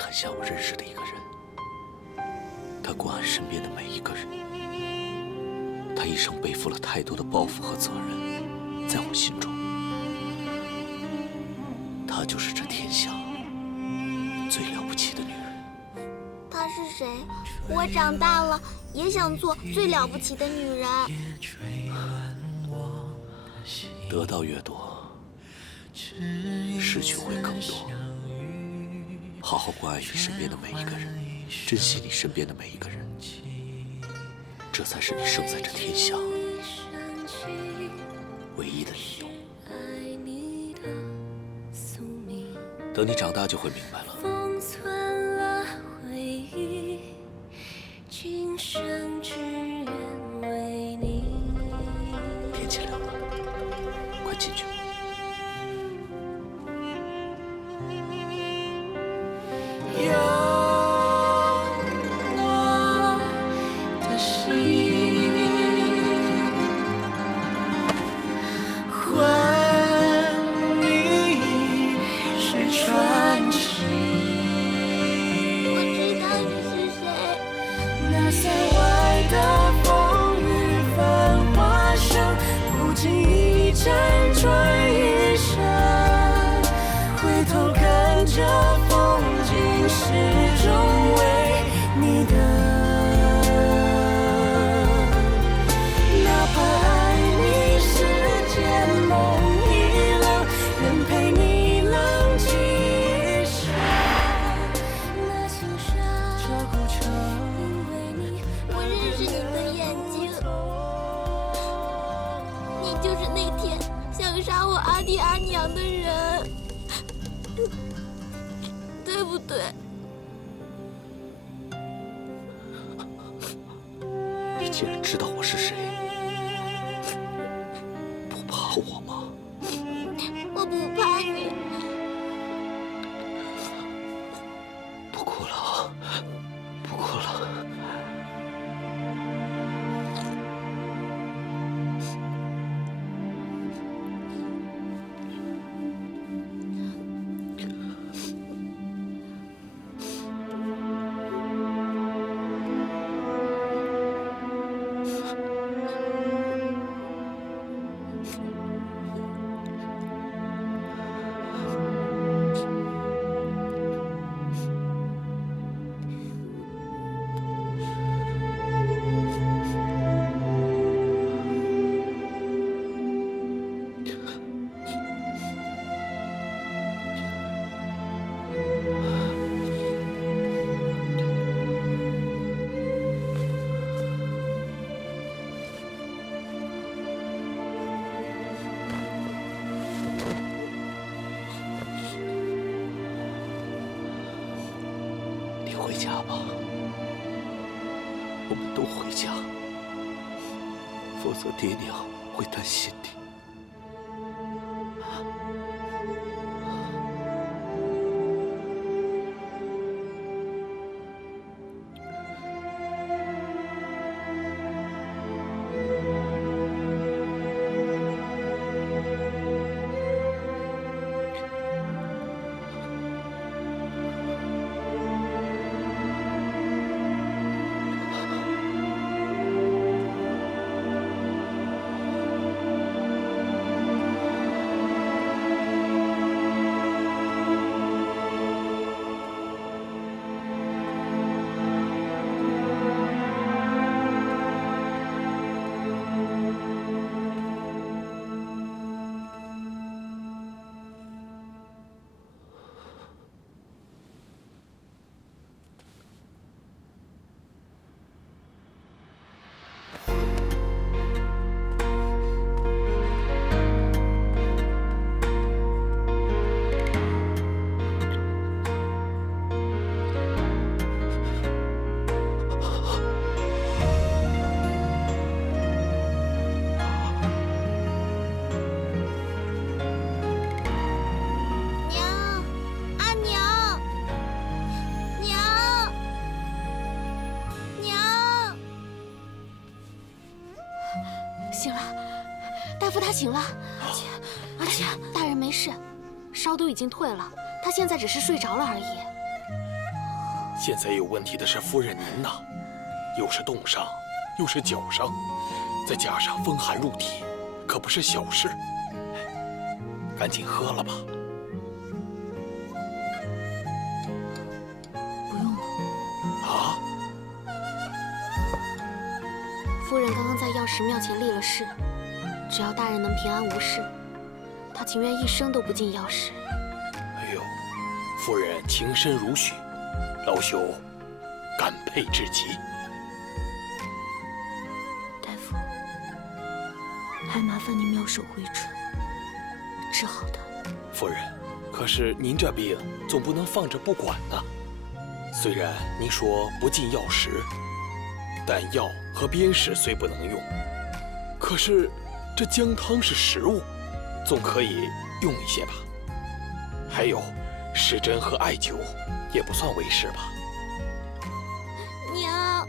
很像我认识的一个人，他关爱身边的每一个人，他一生背负了太多的包袱和责任，在我心中，她就是这天下最了不起的女人。她是谁？我长大了也想做最了不起的女人。得到越多，失去会更多。好好关爱你身边的每一个人，珍惜你身边的每一个人，这才是你生在这天下唯一的理由。等你长大就会明白了。封存了回忆，今生只愿为你。天气凉了，快进去吧。有我的心，还你是传奇。我知道你是谁。那塞外的风雨繁华声，不经意辗转一生，回头看着风景，始终为你等。哪怕爱你世间梦已冷，愿陪你浪迹一生。那青山这古城，因为你我认识你的眼睛，你就是那天想杀我阿弟阿娘的人，对不对？你既然知道我是谁，不怕我吗？我不怕你。不哭了啊，不哭了。你回家吧，我们都回家，否则爹娘会担心你。醒了，大夫他醒了，而且大人没事，烧都已经退了，他现在只是睡着了而已。现在有问题的是夫人您呐，又是冻伤，又是脚伤，再加上风寒入体，可不是小事。赶紧喝了吧。不用了。啊？夫人刚刚在药石庙前立了誓，只要大人能平安无事，她情愿一生都不进药石。哎呦，夫人情深如许，老朽感佩至极。大夫，还麻烦您妙手回春，治好他。夫人，可是您这病总不能放着不管呢。虽然您说不进药石，但药和砭石虽不能用，可是这姜汤是食物，总可以用一些吧。还有施针和艾灸也不算为师吧。娘，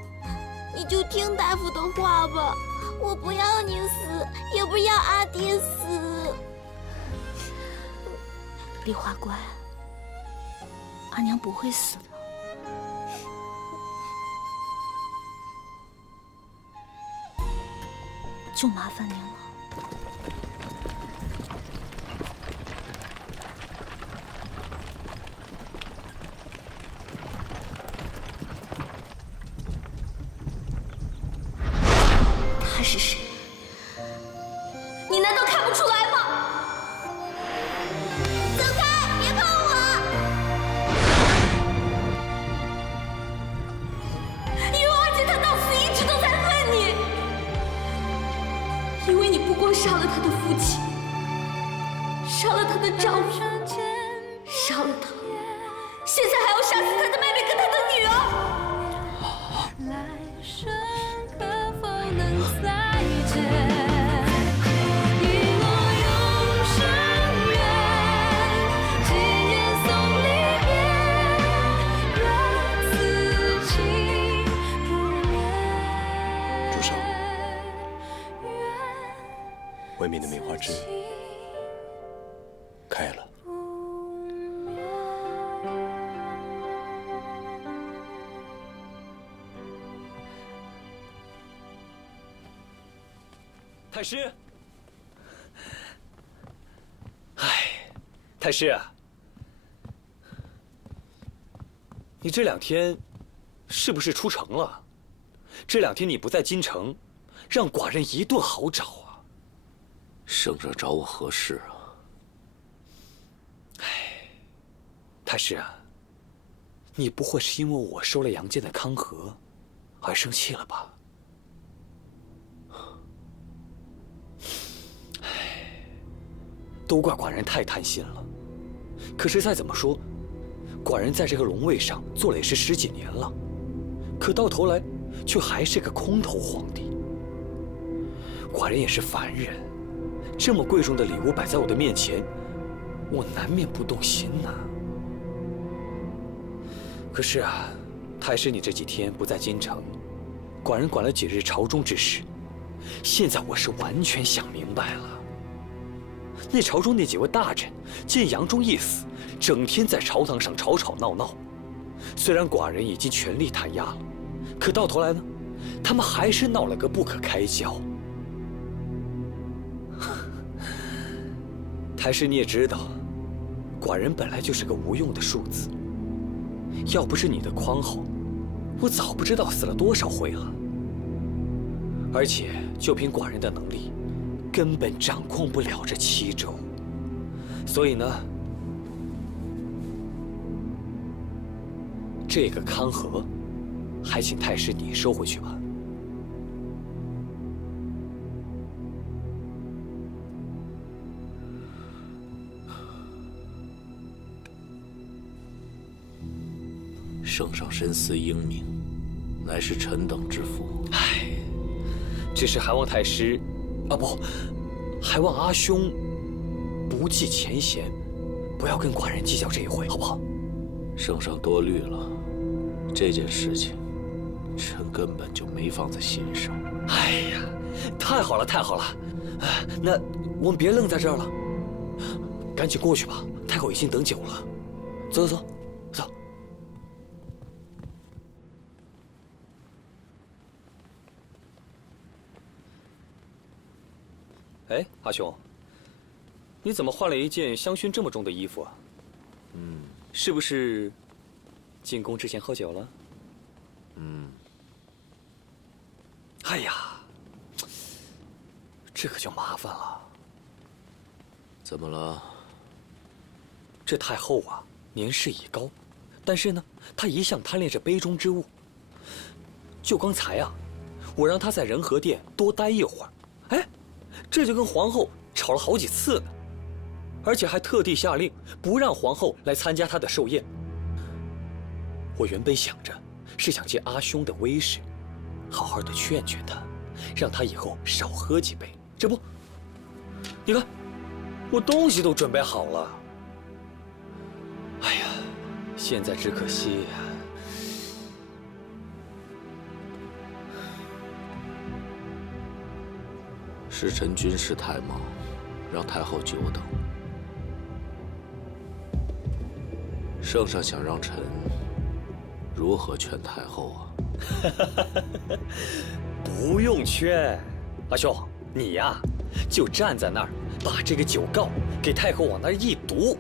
你就听大夫的话吧，我不要你死，也不要阿爹死。梨花乖，阿娘不会死的。就麻烦您了。他是谁？你难道看不出来吗？走开，别碰我！因为二姐她到死一直都在恨你，因为你不光杀了她的父亲，杀了她的丈夫，杀了她，现在还要杀死她的妹妹跟她的女儿。来生可否能再见？一诺永生愿，纪念送离别，愿此情不变。主上，外面的梅花枝开了。太师，哎，太师啊，你这2天是不是出城了？这2天你不在京城，让寡人一顿好找啊。圣上找我何事啊？哎，太师啊，你不会是因为我收了杨坚的康和而生气了吧？都怪寡人太贪心了。可是再怎么说，寡人在这个龙位上坐了也是10几年了，可到头来却还是个空头皇帝。寡人也是凡人，这么贵重的礼物摆在我的面前，我难免不动心呐。可是啊，太师你这几天不在京城，寡人管了几日朝中之事，现在我是完全想明白了。那朝中那几位大臣见杨忠一死，整天在朝堂上吵吵闹闹。虽然寡人已经全力弹压了，可到头来呢，他们还是闹了个不可开交。太师你也知道，寡人本来就是个无用的庶子，要不是你的匡吼，我早不知道死了多少回了。而且就凭寡人的能力，根本掌控不了这7州，所以呢，这个康和，还请太师你收回去吧。圣上深思英明，乃是臣等之福。唉，只是还望太师，啊不，还望阿兄不计前嫌，不要跟寡人计较这一回，好不好？圣上多虑了，这件事情，臣根本就没放在心上。哎呀，太好了，太好了！那我们别愣在这儿了，赶紧过去吧，太后已经等久了。走走走，走。哎，阿兄，你怎么换了一件香薰这么重的衣服啊？是不是进宫之前喝酒了？哎呀，这可就麻烦了。怎么了？这太后啊，年事已高，但是呢，她一向贪恋着杯中之物。就刚才啊，我让她在仁和殿多待一会儿，哎，这就跟皇后吵了好几次呢，而且还特地下令不让皇后来参加她的寿宴。我原本想着是想借阿兄的威势，好好的劝劝他，让他以后少喝几杯。这不，你看，我东西都准备好了。哎呀，现在只可惜时臣军事太忙，让太后久等。圣上想让臣如何劝太后啊？不用劝，阿兄，你呀，就站在那儿，把这个酒告给太后往那儿一堵。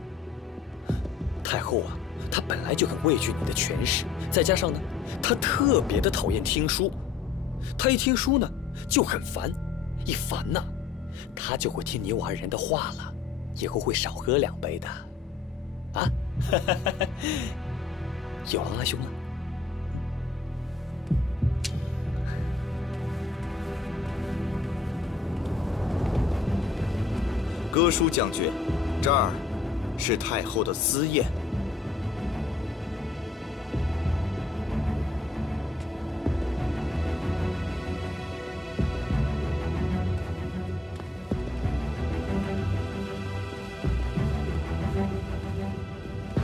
太后啊，她本来就很畏惧你的权势，再加上呢，她特别的讨厌听书。她一听书呢，就很烦，一烦呢，她就会听你我二人的话了，以后会少喝2杯的。啊，有了，阿兄了。哥舒将军，这儿是太后的私宴。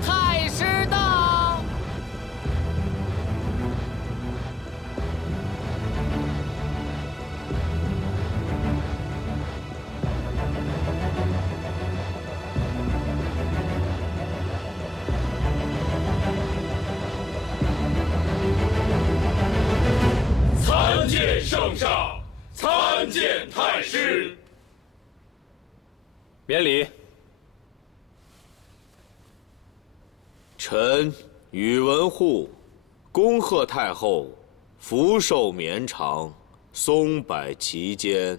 太师到！参见圣上，参见太师。免礼。臣宇文护恭贺太后福寿绵长，松柏齐坚。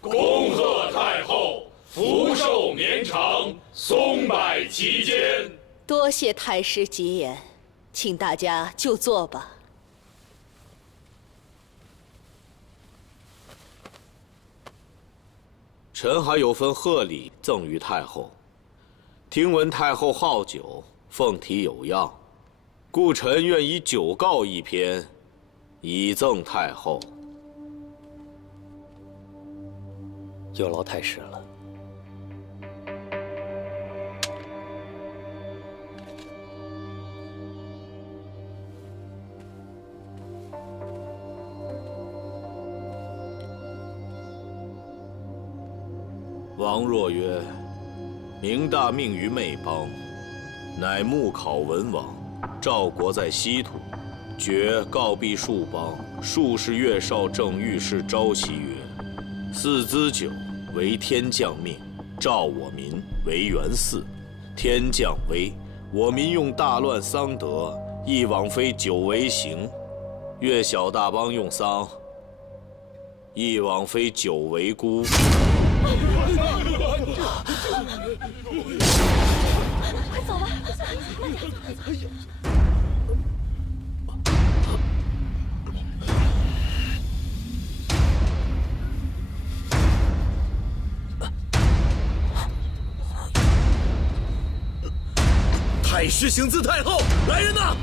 恭贺太后福寿绵长，松柏齐坚。多谢太师吉言，请大家就坐吧。臣还有份贺礼赠于太后。听闻太后好酒，凤体有恙，故臣愿以酒告一篇，以赠太后。有劳太师了。王若曰：“明大命于媚邦，乃穆考文王。赵国在西土，决告必数邦。数是月少正御史昭熙曰：‘四资酒为天降命，召我民为元嗣。天降危，我民用大乱丧德，亦枉非酒为刑。越小大邦用丧，亦枉非酒为孤。’”快走吧，慢点。太师行刺太后，来人呐！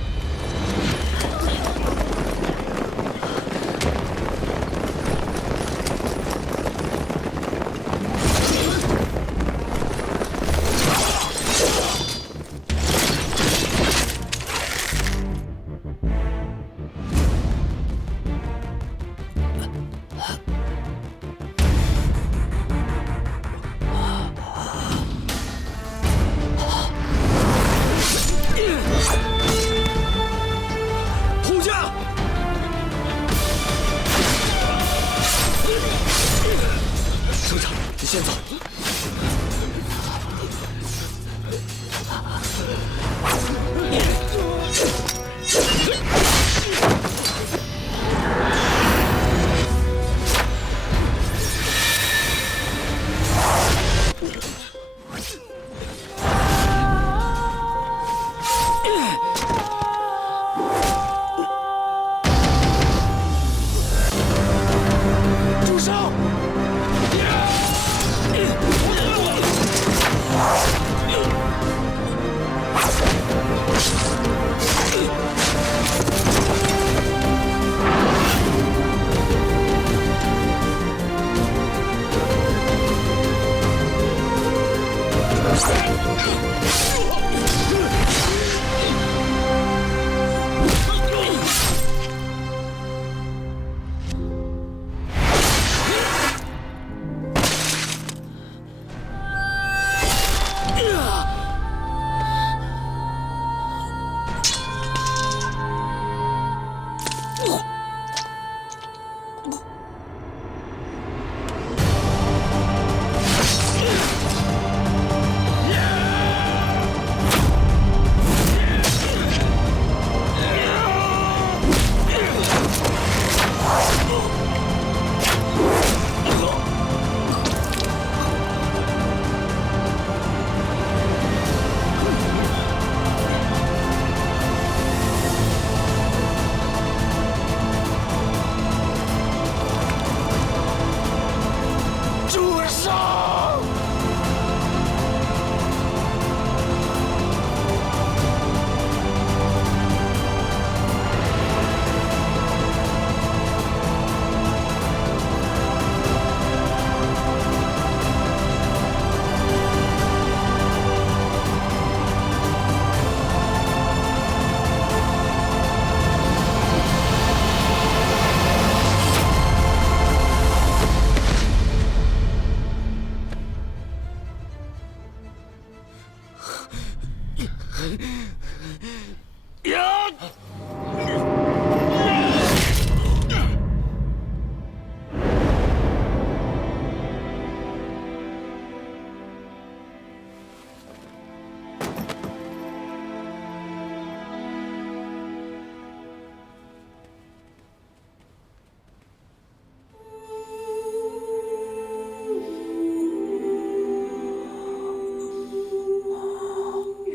护驾！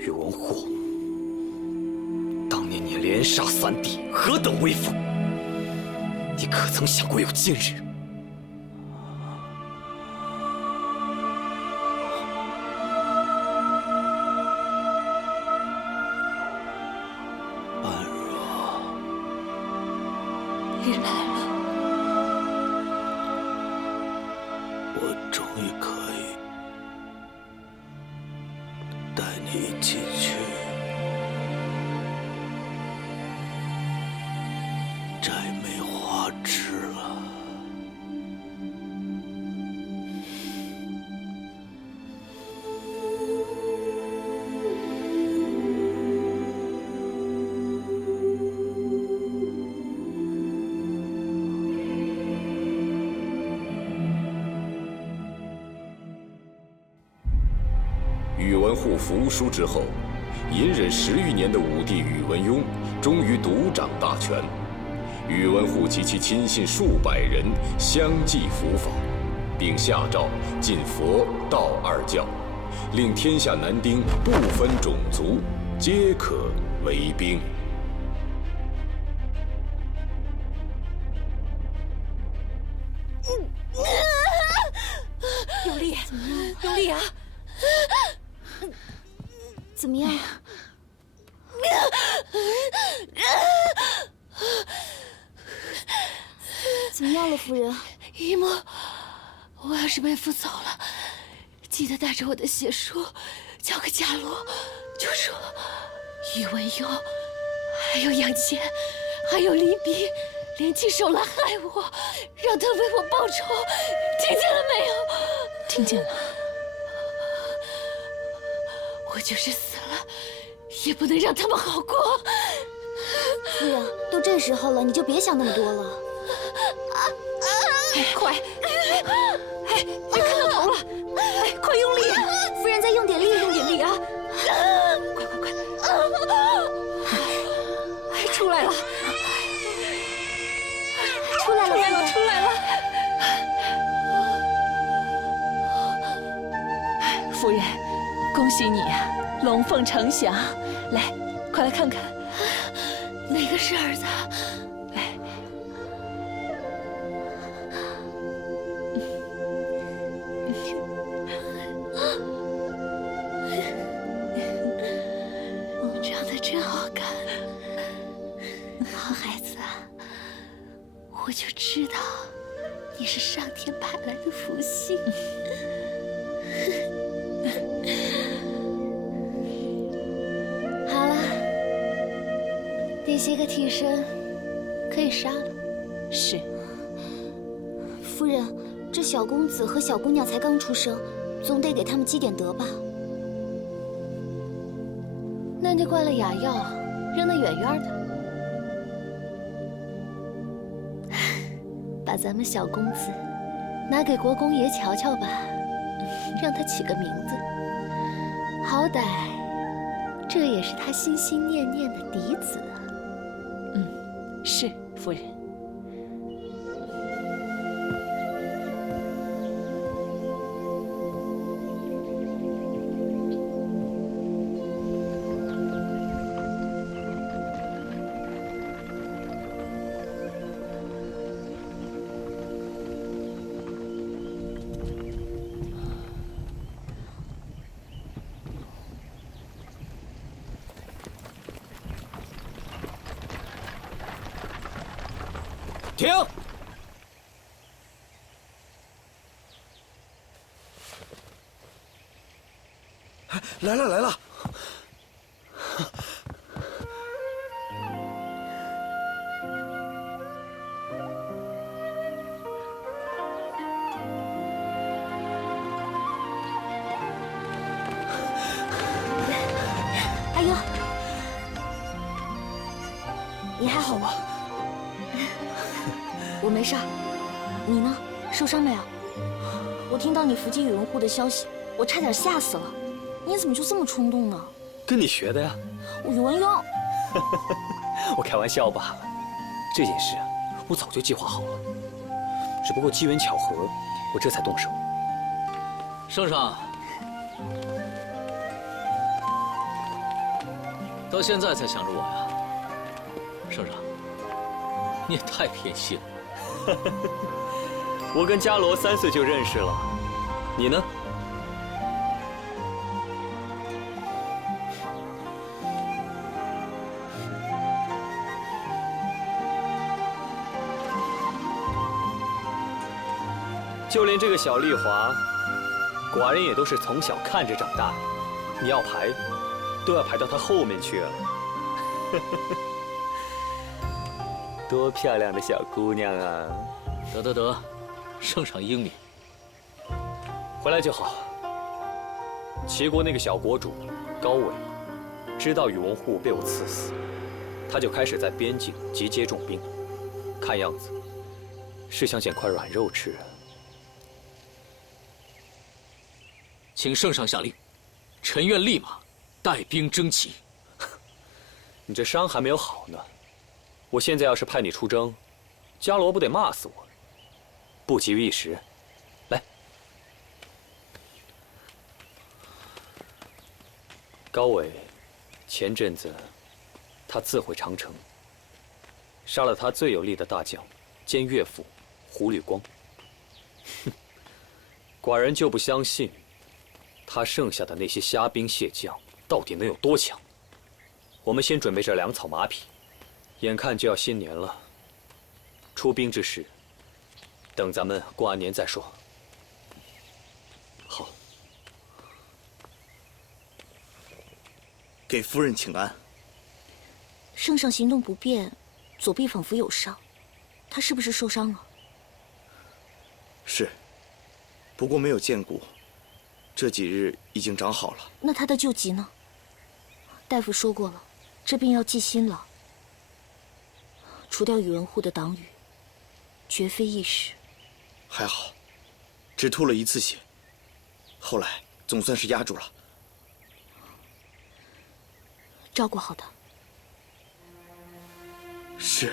宇文护，当年你连杀3弟，何等威风！你可曾想过有今日？般若，你来了，我终于可以带你一起去摘梅花枝了。宇文护服输之后，隐忍10余年的武帝宇文邕终于独掌大权。宇文护及其亲信数百人相继伏法，并下诏禁佛道2教，令天下男丁不分种族，皆可为兵。永历，永历啊！怎么样？怎么样了，夫人？姨母，我要是被俘走了，记得带着我的血书，交给伽罗，就说宇文邕，还有杨戬，还有李比，联起手来害我，让他为我报仇，听见了没有？听见了。我就是死了，也不能让他们好过。夫人，都这时候了，你就别想那么多了。哎，快！哎，别看到头了！哎，快用力！夫人再用点力，用点力啊！快快快！哎，出来了！出来了，出来了，出来了！夫人，恭喜你呀，龙凤呈祥！来，快来看看，哪个是儿子？来，你长得真好看，好孩子啊！我就知道你是上天派来的福星。些个替身可以杀了。是。夫人，这小公子和小姑娘才刚出生，总得给他们积点德吧？那就灌了哑药，扔得远远的。把咱们小公子拿给国公爷瞧瞧吧，让他起个名字。好歹这也是他心心念念的嫡子啊。是夫人。停！来了来了！哎呦，你还好吗？我没事儿，你呢？受伤没有？我听到你伏击宇文护的消息，我差点吓死了。你怎么就这么冲动呢？跟你学的呀。宇文邕，我开玩笑罢了。这件事我早就计划好了，只不过机缘巧合，我这才动手。圣上，到现在才想着我呀？圣上，你也太偏心了。我跟伽罗3岁就认识了，你呢？就连这个小丽华，寡人也都是从小看着长大的。你要排，都要排到她后面去了。多漂亮的小姑娘啊！得，圣上英明。回来就好。齐国那个小国主高纬，知道宇文护被我刺死，他就开始在边境集结重兵，看样子是想捡块软肉吃。请圣上下令，臣愿立马带兵征齐。你这伤还没有好呢，我现在要是派你出征，伽罗不得骂死我？不急于一时，来。高纬，前阵子他自毁长城，杀了他最有力的大将兼岳父胡律光。哼，寡人就不相信他剩下的那些虾兵蟹将到底能有多强。我们先准备这粮草马匹，眼看就要新年了，出兵之时，等咱们过完年再说。好，给夫人请安。圣上行动不便，左臂仿佛有伤，他是不是受伤了？是，不过没有见骨，这几日已经长好了。那他的救急呢？大夫说过了，这病要忌辛劳，除掉宇文护的党羽，绝非易事。还好，只吐了1次血，后来总算是压住了。照顾好他。是。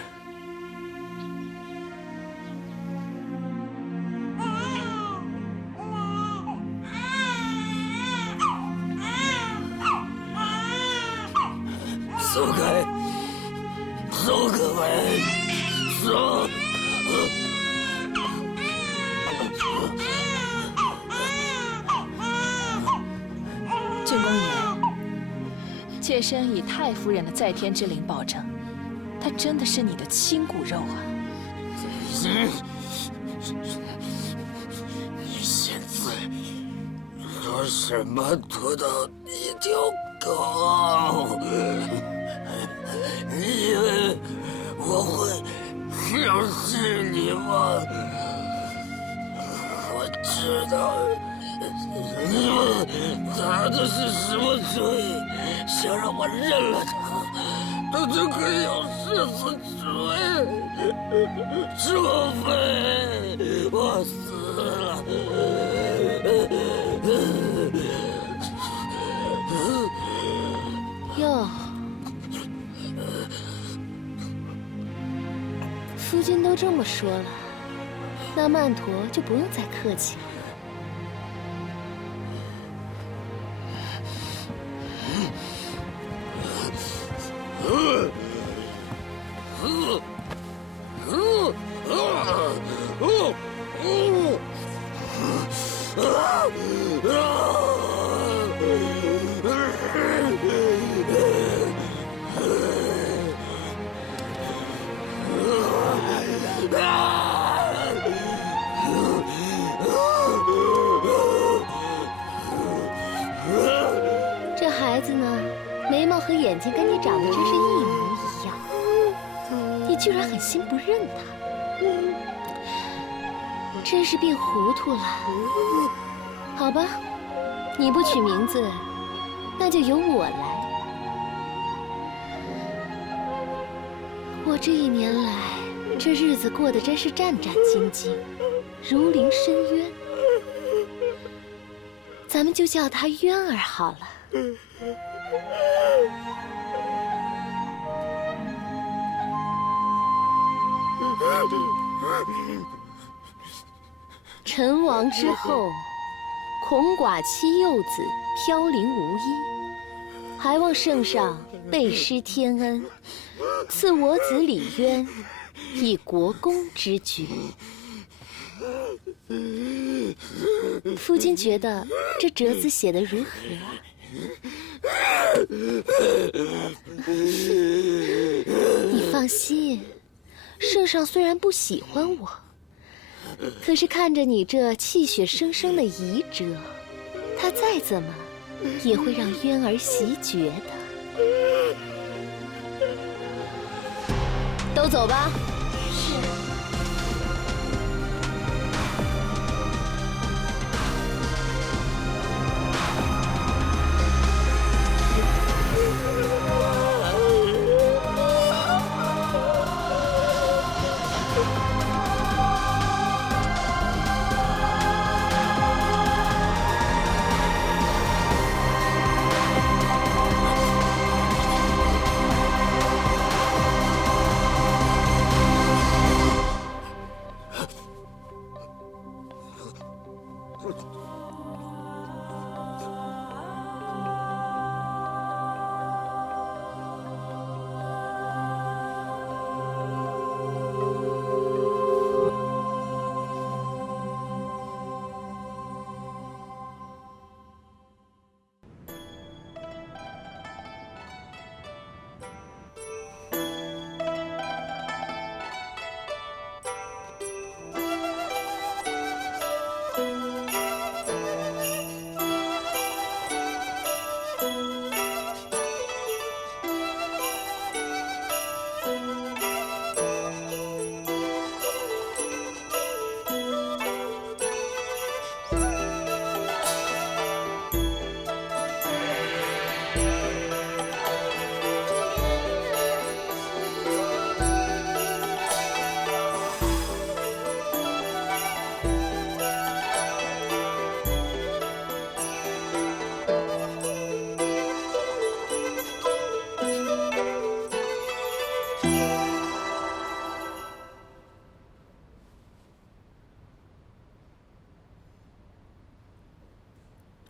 走开！走开！走！郡公爷，妾身以太夫人的在天之灵保证，她真的是你的亲骨肉啊！你现在说什么？拖到一条狗？因为我会相信你吗？我知道你们打的是什么罪，想让我认了他就可以有誓死罪，除非我死了。哟，夫君都这么说了，那曼陀就不用再客气了。这孩子呢，眉毛和眼睛跟你长得真是一模一样，你居然狠心不认他，真是变糊涂了。好吧，你不取名字，那就由我来。我这一年来，这日子过得真是战战兢兢，如临深渊。咱们就叫他渊儿好了。陈亡之后，孔寡妻幼子飘零无依，还望圣上背施天恩，赐我子李渊以国公之爵。夫君觉得这折子写得如何？你放心，圣上虽然不喜欢我，可是看着你这气血生生的遗折，他再怎么也会让渊儿袭爵的。都走吧。是。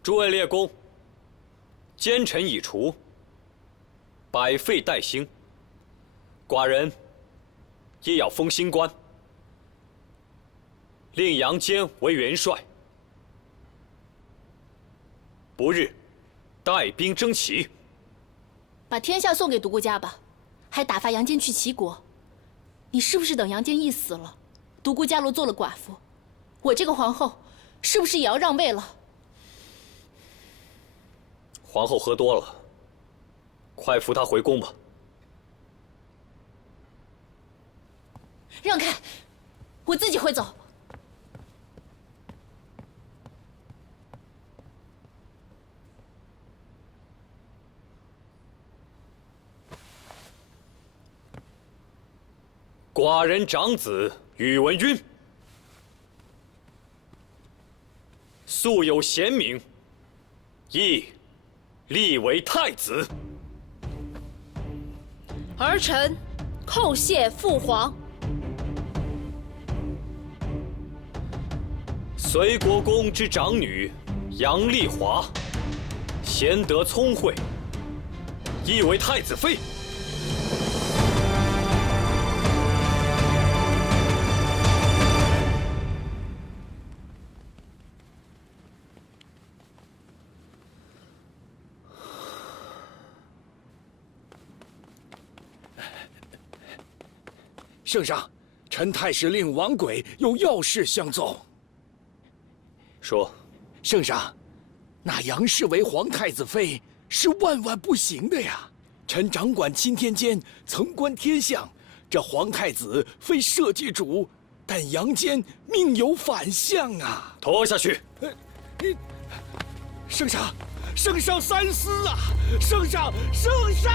诸位列公，奸臣已除，百废待兴。寡人也要封新官，令杨坚为元帅，不日带兵征齐。把天下送给独孤家吧，还打发杨坚去齐国。你是不是等杨坚一死了，独孤家落做了寡妇，我这个皇后是不是也要让位了？皇后喝多了，快扶她回宫吧。让开，我自己会走。寡人长子宇文赟，素有贤名，亦立为太子。儿臣叩谢父皇。隋国公之长女杨丽华，贤德聪慧，亦为太子妃。圣上，臣太史令王轨有要事相奏。说，圣上，那杨氏为皇太子妃是万万不行的呀！臣掌管钦天监，曾观天象，这皇太子非社稷主，但杨坚命有反相啊！拖下去。圣上，圣上三思啊！圣上，圣上！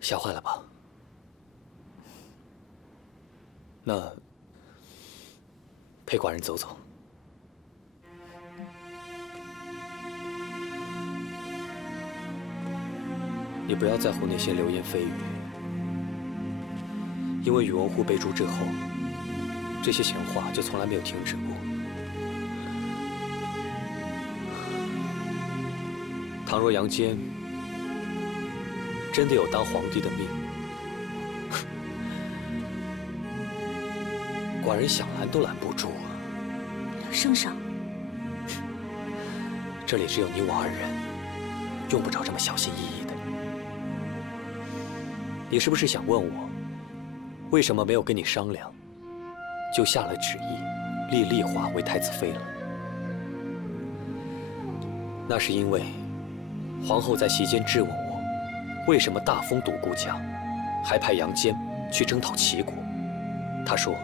吓坏了吧？那陪寡人走走。你不要在乎那些流言蜚语，因为宇文护被诛之后，这些闲话就从来没有停止过。倘若杨坚真的有当皇帝的命，寡人想拦都拦不住啊！圣上，这里只有你我二人，用不着这么小心翼翼的。你是不是想问我，为什么没有跟你商量，就下了旨意，立丽华为太子妃了？那是因为皇后在席间质问我，为什么大封独孤家，还派杨坚去征讨齐国？她说，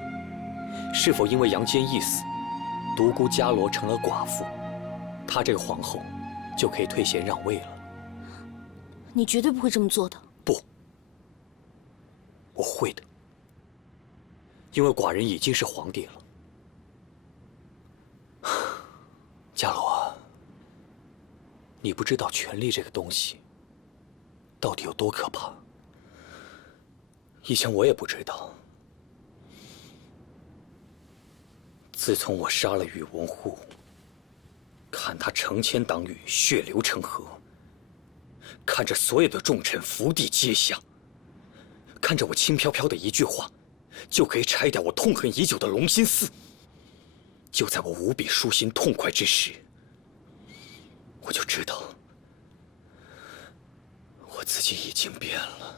是否因为杨坚一死，独孤伽罗成了寡妇，她这个皇后就可以退贤让位了？你绝对不会这么做的。不，我会的，因为寡人已经是皇帝了。伽罗啊，你不知道权力这个东西到底有多可怕。以前我也不知道，自从我杀了宇文护，看他成千党羽血流成河，看着所有的重臣伏地阶下，看着我轻飘飘的一句话就可以拆掉我痛恨已久的龙心寺，就在我无比舒心痛快之时，我就知道我自己已经变了。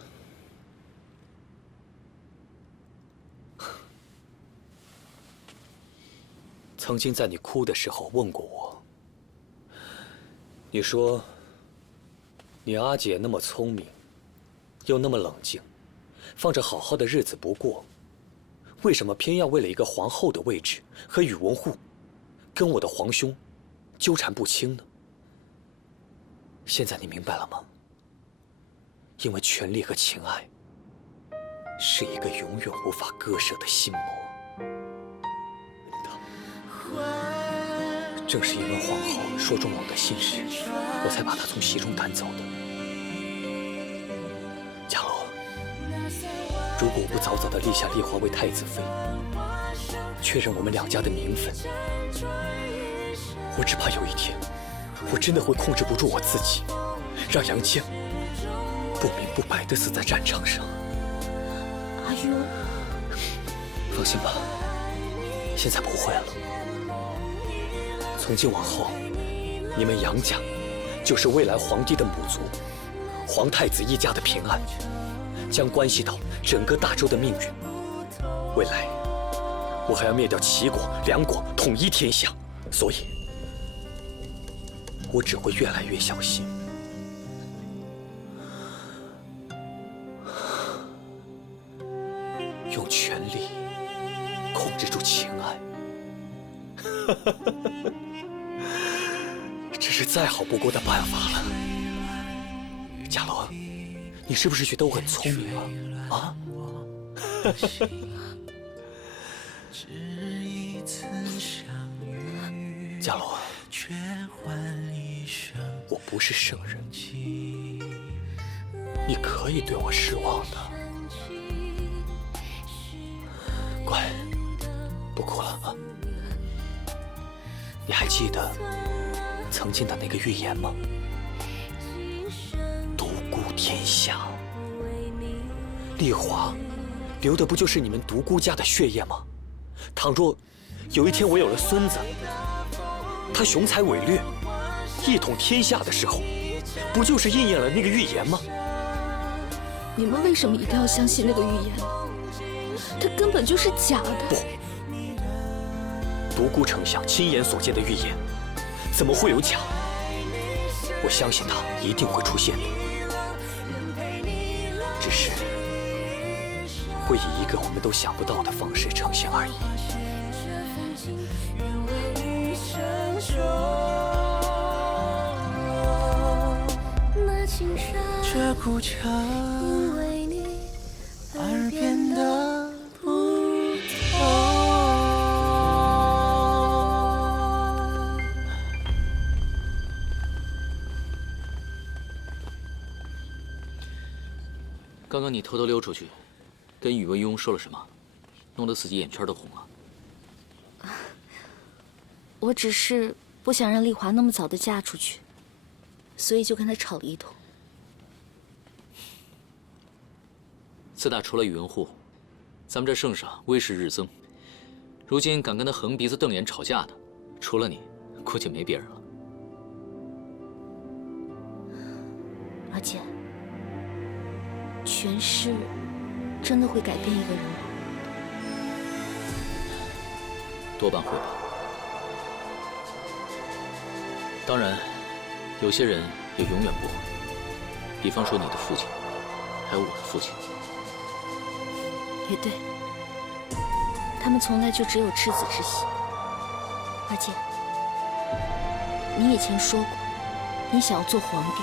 曾经在你哭的时候问过我，你说你阿姐那么聪明，又那么冷静，放着好好的日子不过，为什么偏要为了一个皇后的位置和宇文护跟我的皇兄纠缠不清呢？现在你明白了吗？因为权力和情爱是一个永远无法割舍的心魔。正是因为皇后说中了我的心事，我才把她从席中赶走的。伽罗，如果我不早早地立下丽华为太子妃，确认我们两家的名分，我只怕有一天，我真的会控制不住我自己，让杨坚不明不白地死在战场上。阿勇，放心吧，现在不会了。从今往后，你们杨家就是未来皇帝的母族，皇太子一家的平安将关系到整个大周的命运。未来，我还要灭掉齐国、梁国，统一天下，所以我只会越来越小心。用权力控制住情爱，这是再好不过的办法了。伽罗，你是不是觉得我很聪明啊？啊？伽罗，我不是圣人，你可以对我失望的。乖，不哭了啊。你还记得曾经的那个预言吗？独孤天下，丽华流的不就是你们独孤家的血液吗？倘若有一天我有了孙子，他雄才伟略，一统天下的时候，不就是应验了那个预言吗？你们为什么一定要相信那个预言呢？它根本就是假的。不，独孤丞相亲眼所见的预言，怎么会有假？我相信它一定会出现的，只是会以一个我们都想不到的方式呈现而已。这古城因为你而变得不同。刚刚你偷偷溜出去，跟宇文邕说了什么？弄得自己眼圈都红了。我只是不想让丽华那么早的嫁出去，所以就跟他吵了一通。自打除了宇文护，咱们这圣上威势日增。如今敢跟他横鼻子瞪眼吵架的，除了你，估计没别人了。阿姐，权势真的会改变一个人吗？多半会吧。当然，有些人也永远不会。比方说你的父亲，还有我的父亲。也对，他们从来就只有赤子之心。阿姐，你以前说过，你想要做皇帝。